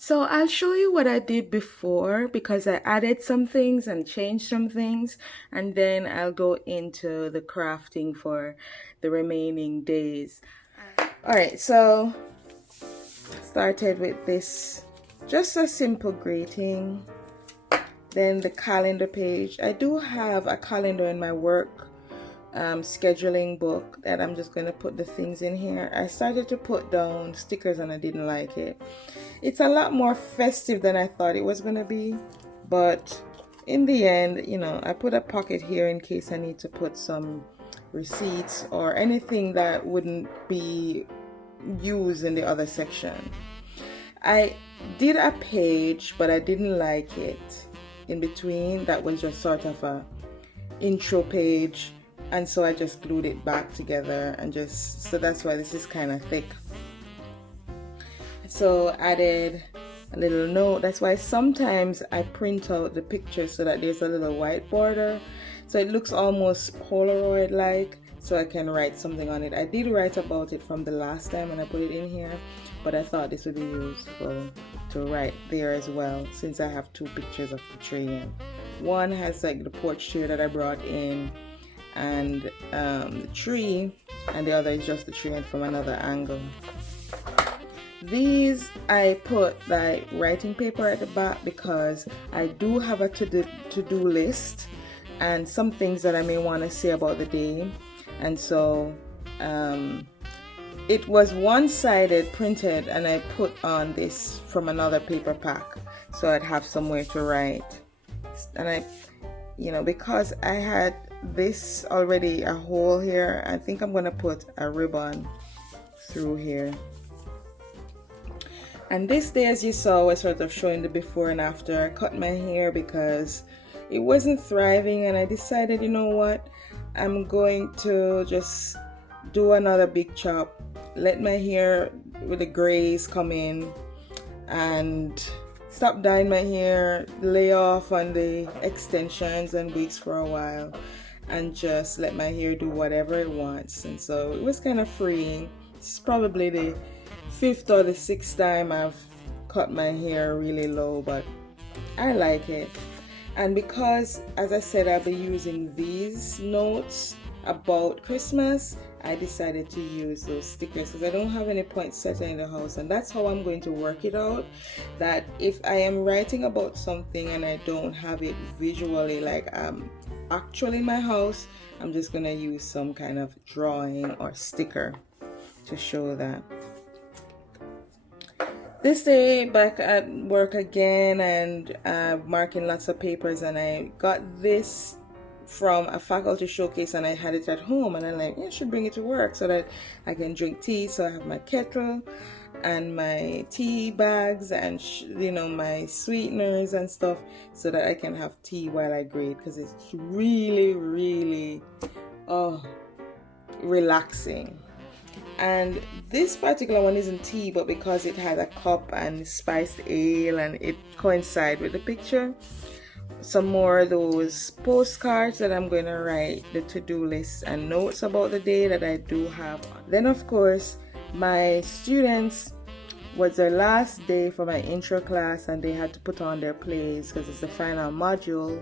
So I'll show you what I did before because I added some things and changed some things, and then I'll go into the crafting for the remaining days. All right, so started with this, just a simple greeting. Then the calendar page. I do have a calendar in my work scheduling book that I'm just going to put the things in here. I started to put down stickers and I didn't like it. It's a lot more festive than I thought it was going to be, but in the end, you know, I put a pocket here in case I need to put some receipts or anything that wouldn't be used in the other section. I did a page, but I didn't like it in between. That was just sort of a intro page, and so I just glued it back together, and just so that's why this is kind of thick. So added a little note. That's why sometimes I print out the picture so that there's a little white border, so it looks almost Polaroid like, so I can write something on it. I did write about it from the last time and I put it in here, but I thought this would be useful to write there as well, since I have two pictures of the tree. One has like the porch chair that I brought in and the tree, and the other is just the tree and from another angle. These I put like writing paper at the back because I do have a to-do list and some things that I may want to say about the day, and so it was one-sided printed and I put on this from another paper pack so I'd have somewhere to write. And I, you know, because I had this already a hole here, I think I'm gonna put a ribbon through here. And this day, as you saw, was sort of showing the before and after. I cut my hair because it wasn't thriving, and I decided, you know what, I'm going to just do another big chop, let my hair with the grays come in, and stop dyeing my hair, lay off on the extensions and wigs for a while, and just let my hair do whatever it wants. And so it was kind of freeing. It's probably the 5th or the 6th time I've cut my hair really low, but I like it. And because, as I said, I'll be using these notes about Christmas, I decided to use those stickers because I don't have any poinsettia in the house, and that's how I'm going to work it out. That if I am writing about something and I don't have it visually like actually in my house, I'm just gonna use some kind of drawing or sticker to show that. This day back at work again, and marking lots of papers, and I got this from a faculty showcase and I had it at home, and I'm like, yeah, I should bring it to work so that I can drink tea. So I have my kettle and my tea bags and you know, my sweeteners and stuff, so that I can have tea while I grade, because it's really relaxing. And this particular one isn't tea, but because it had a cup and spiced ale and it coincided with the picture, some more of those postcards that I'm going to write the to-do list and notes about the day that I do have. Then of course my students, was their last day for my intro class, and they had to put on their plays because it's the final module,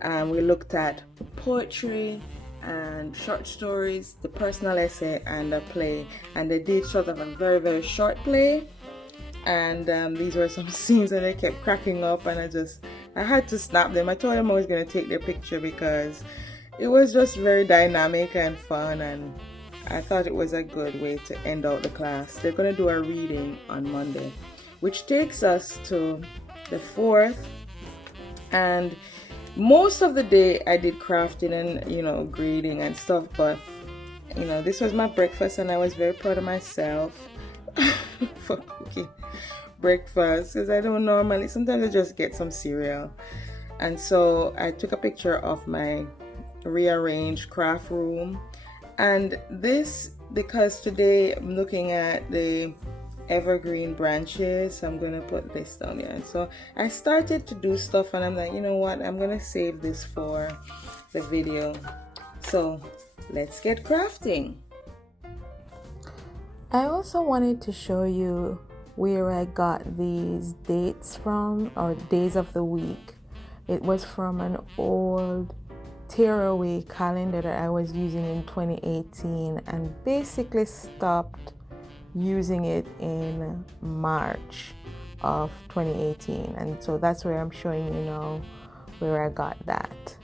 and we looked at poetry and short stories, the personal essay, and a play. And they did sort of a very short play, and these were some scenes and they kept cracking up, and I had to snap them. I told them I was going to take their picture because it was just very dynamic and fun, and I thought it was a good way to end out the class. They're going to do a reading on Monday, which takes us to the 4th, and most of the day I did crafting and, you know, grading and stuff, but you know, this was my breakfast and I was very proud of myself for cooking breakfast, because I don't normally, sometimes I just get some cereal. And so I took a picture of my rearranged craft room, and this, because today I'm looking at the evergreen branches, so I'm gonna put this down here. And so I started to do stuff, and I'm like, you know what, I'm gonna save this for the video. So let's get crafting. I also wanted to show you where I got these dates from, or days of the week. It was from an old tearaway calendar that I was using in 2018 and basically stopped using it in March of 2018. And so that's where I'm showing you now where I got that.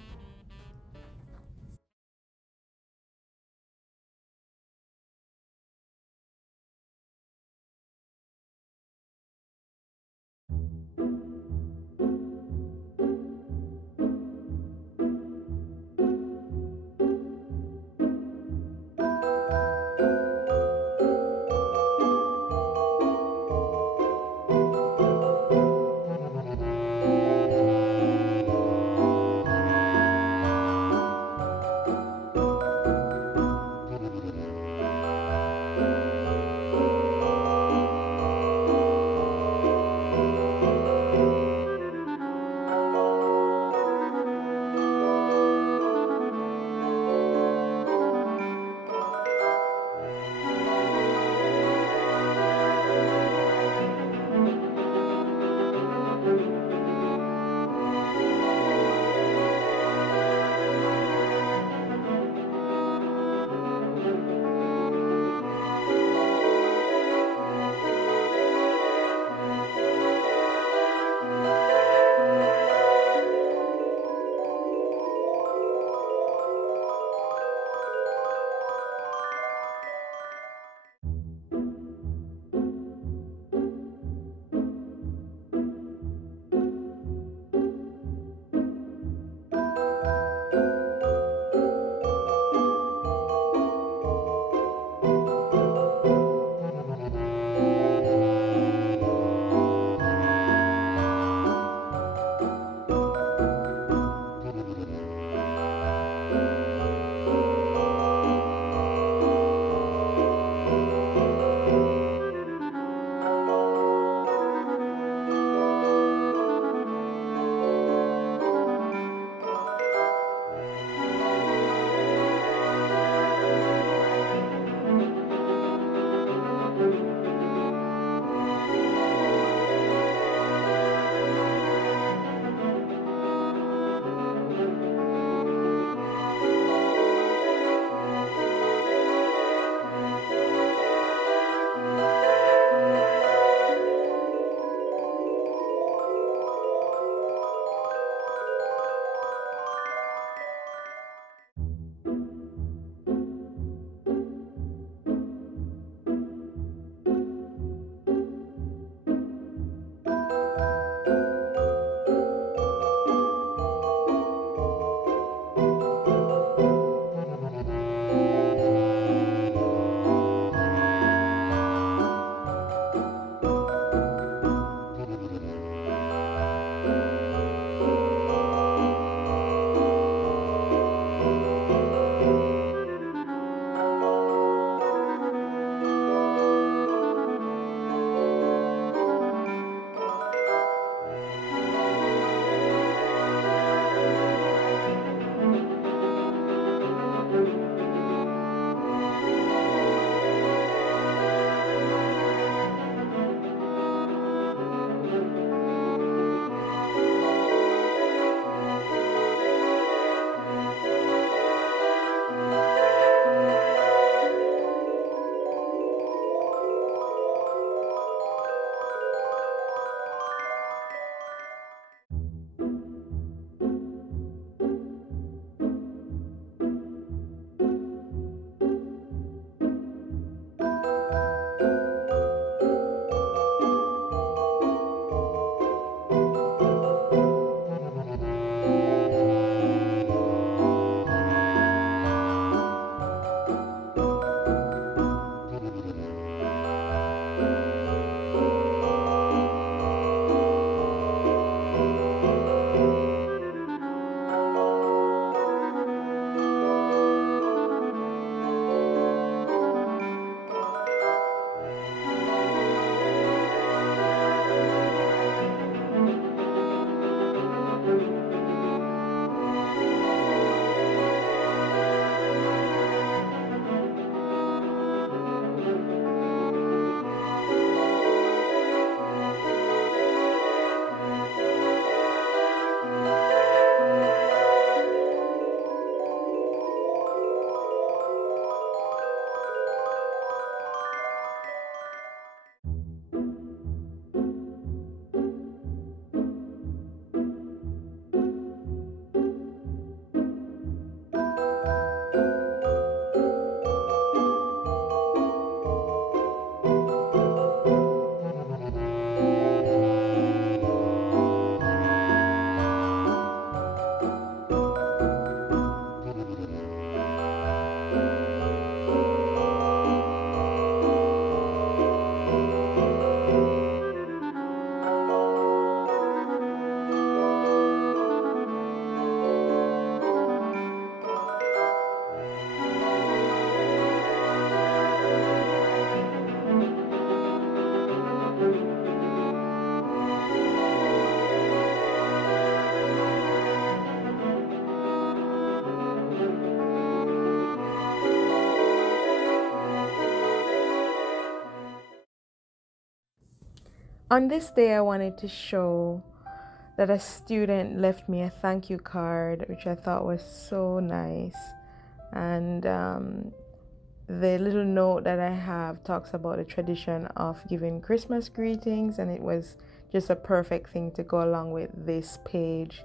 On this day, I wanted to show that a student left me a thank you card, which I thought was so nice. And the little note that I have talks about the tradition of giving Christmas greetings, and it was just a perfect thing to go along with this page.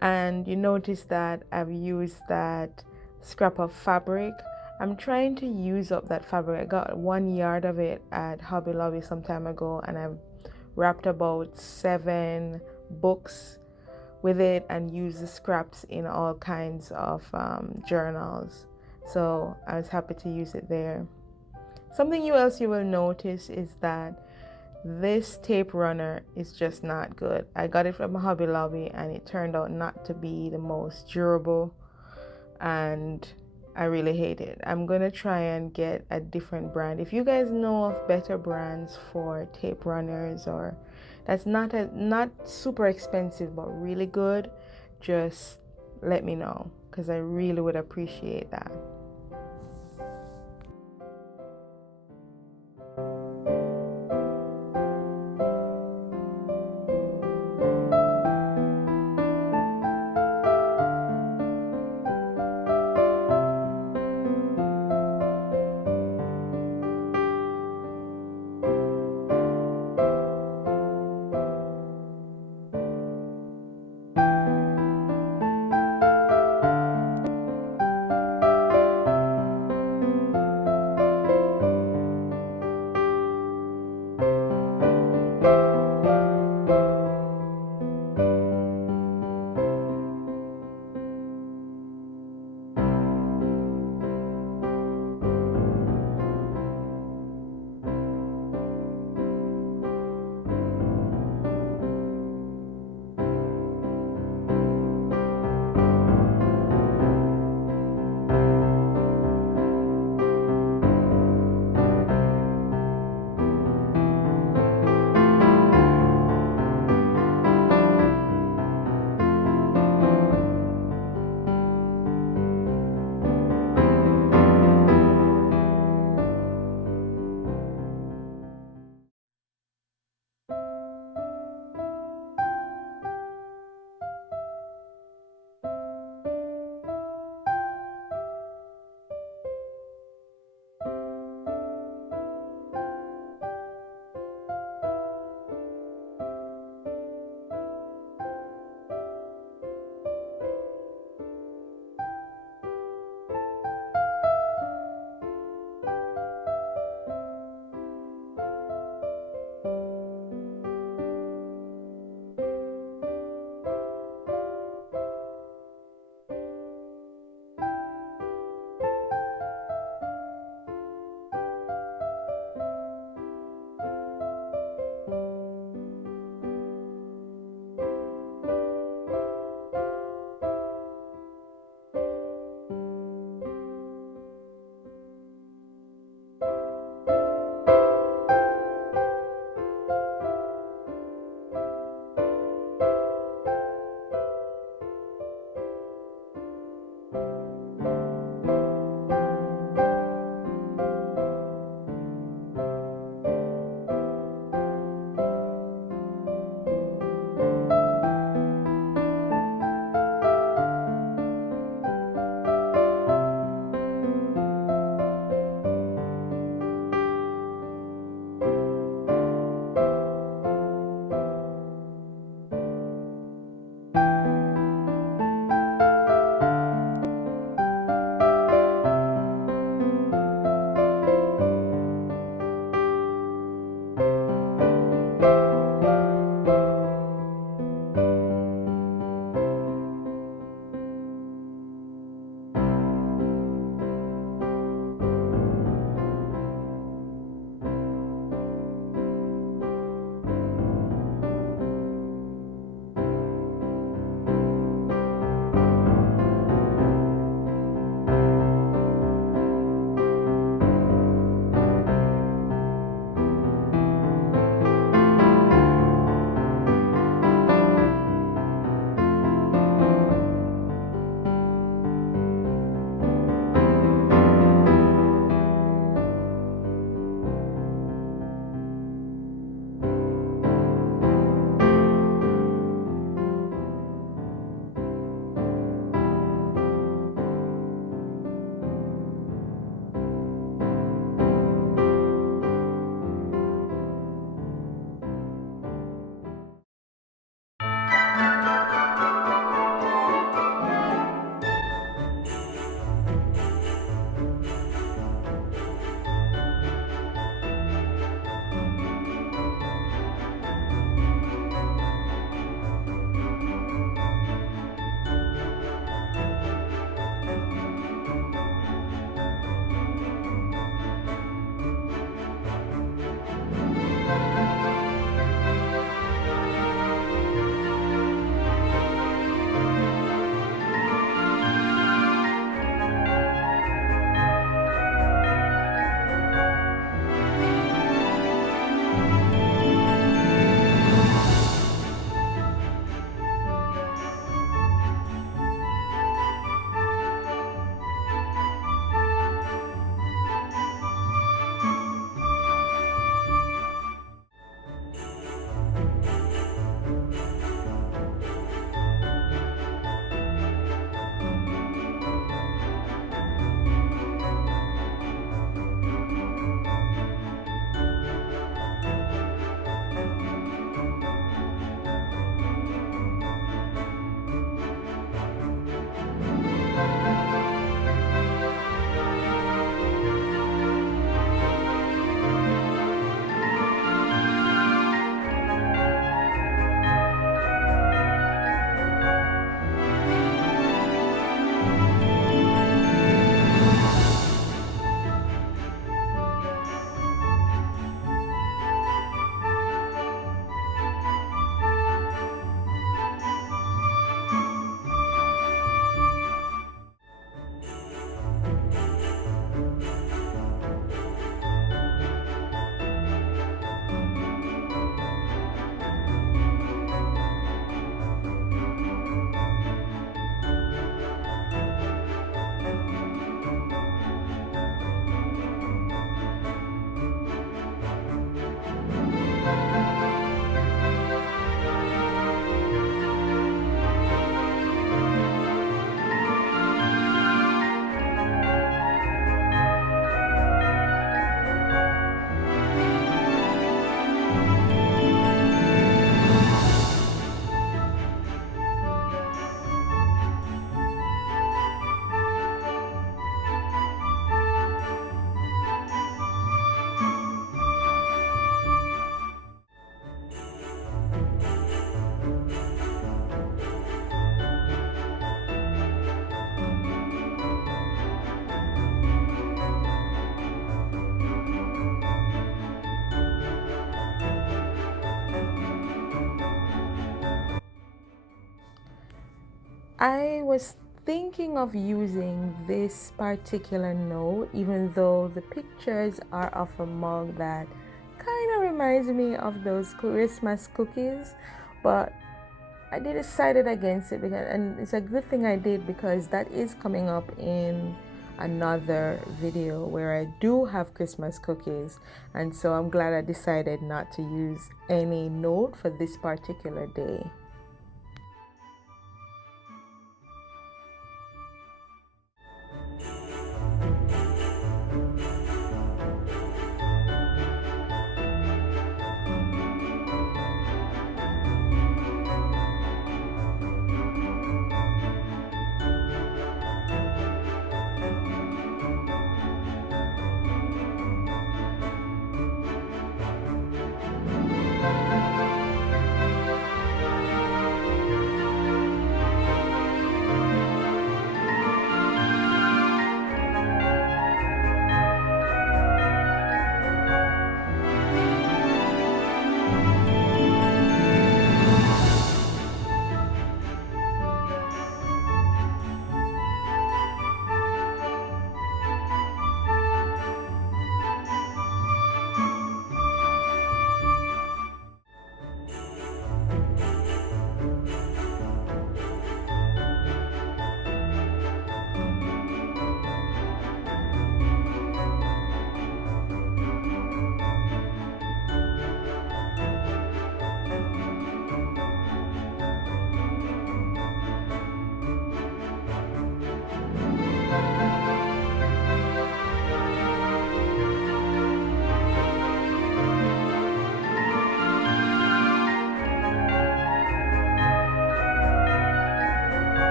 And you notice that I've used that scrap of fabric. I'm trying to use up that fabric. I got 1 yard of it at Hobby Lobby some time ago, and I've wrapped about 7 books with it and used the scraps in all kinds of journals. So I was happy to use it there. Something else you will notice is that this tape runner is just not good. I got it from Hobby Lobby and it turned out not to be the most durable, and I really hate it. I'm gonna try and get a different brand. If you guys know of better brands for tape runners, or that's not super expensive but really good, just let me know, because I really would appreciate that. I was thinking of using this particular note, even though the pictures are of a mug that kind of reminds me of those Christmas cookies, but I decided against it because, and it's a good thing I did because that is coming up in another video where I do have Christmas cookies, and so I'm glad I decided not to use any note for this particular day.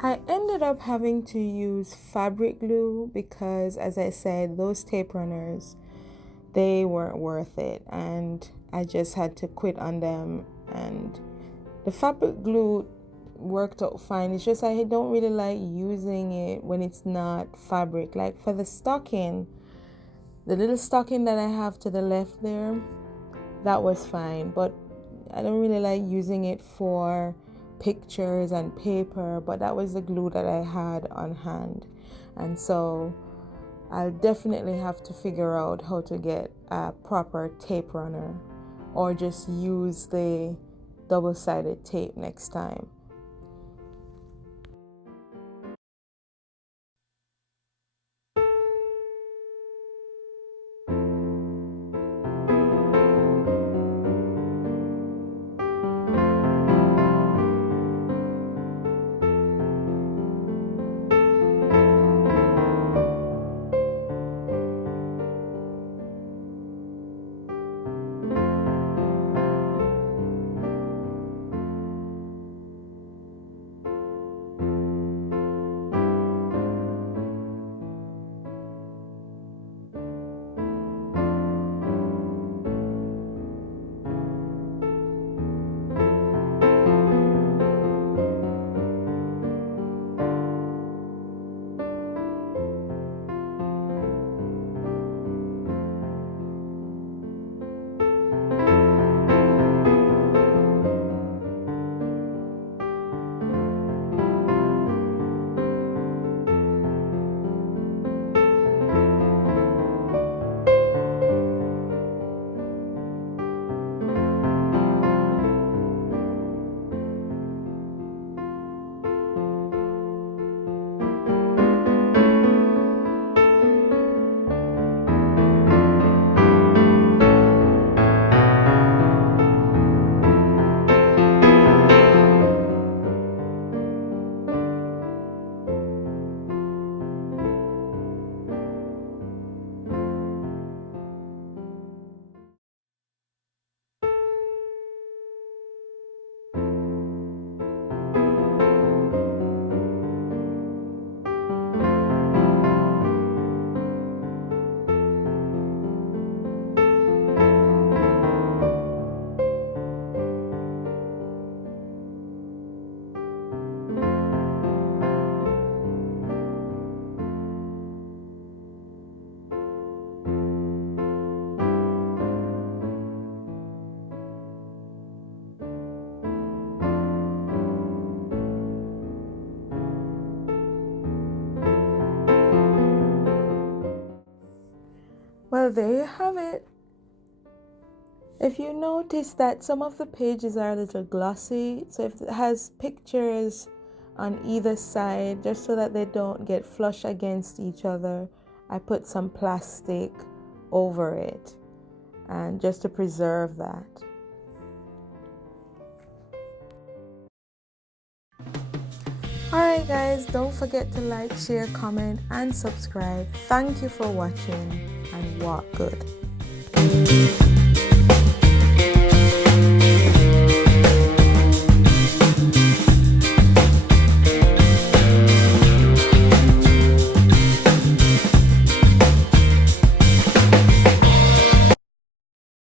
I ended up having to use fabric glue because, as I said, those tape runners, they weren't worth it, and I just had to quit on them. And the fabric glue worked out fine. It's just I don't really like using it when it's not fabric. Like for the stocking, the little stocking that I have to the left there, that was fine, but I don't really like using it for pictures and paper. But that was the glue that I had on hand, and so I'll definitely have to figure out how to get a proper tape runner, or just use the double-sided tape next time. Well, there you have it. If you notice that some of the pages are a little glossy, so if it has pictures on either side, just so that they don't get flush against each other, I put some plastic over it, and just to preserve that. Alright guys, don't forget to like, share, comment, and subscribe. Thank you for watching, and walk good.